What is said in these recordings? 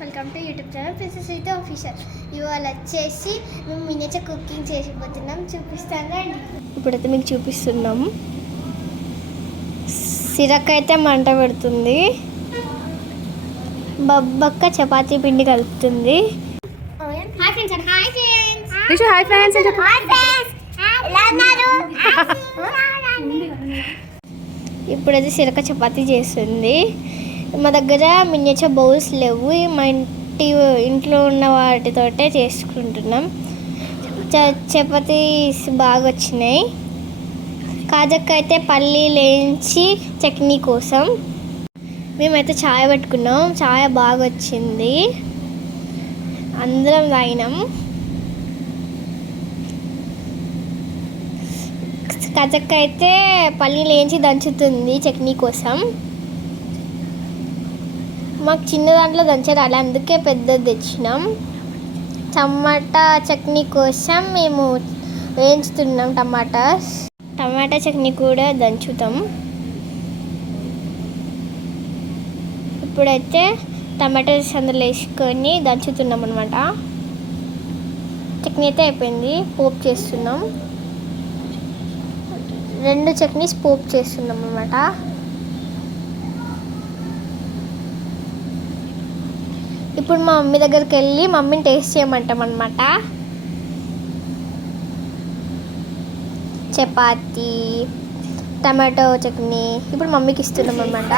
Welcome to YouTube channel princess Rita official. ఇవాళ వచ్చేసి మేము మినియేచర్ కుకింగ్ చేసిపోతున్నాం, చూపిస్తాను రండి. ఇప్పుడైతే మీకు చూపిస్తున్నాం. సిరకైతే మంట పెడుతుంది, బబ్బక్క చపాతీ పిండి కలుపుతుంది. ఇప్పుడైతే సిరక చపాతీ చేస్తుంది. మా దగ్గర మినియేచర్ బౌల్స్ లేవు, మా ఇంట్లో ఉన్న వాటితోటే చేసుకుంటున్నాం. చపాతీస్ బాగా వచ్చినాయి. కాజక్క అయితే పల్లీలు వేయించి చట్నీ కోసం. మేమైతే ఛాయ్ పెట్టుకున్నాం, ఛాయ్ బాగా వచ్చింది, అందరం తాగినాం. కాజక్క అయితే పల్లీలు వేయించి దంచుతుంది చట్నీ కోసం. మాకు చిన్న దాంట్లో దంచరాలి, అందుకే పెద్దది తెచ్చినాం. టమాటా చట్నీ కోసం మేము వేయించుతున్నాం టమాటా చట్నీ కూడా దంచుతాం. ఇప్పుడైతే టమాటోస్ అందులో వేసుకొని దంచుతున్నాం అనమాట. చట్నీ అయితే అయిపోయింది, పోపు చేస్తున్నాం. 2 చట్నీస్ పోపు చేస్తున్నాం అనమాట. ఇప్పుడు మా మమ్మీ దగ్గరికి వెళ్ళి మమ్మీని టేస్ట్ చేయమంటాం అనమాట. చపాతీ టమాటో చట్నీ ఇప్పుడు మమ్మీకి ఇస్తున్నాం అనమాట.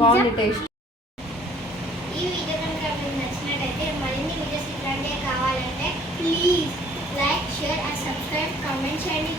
బాగుంది టేస్ట్. ఈ వీడియో కనుక మీకు నచ్చినట్టయితే మరిన్ని వీడియోస్ ఇట్లాంటివి కావాలంటే please like, share and subscribe, comment చేయండి.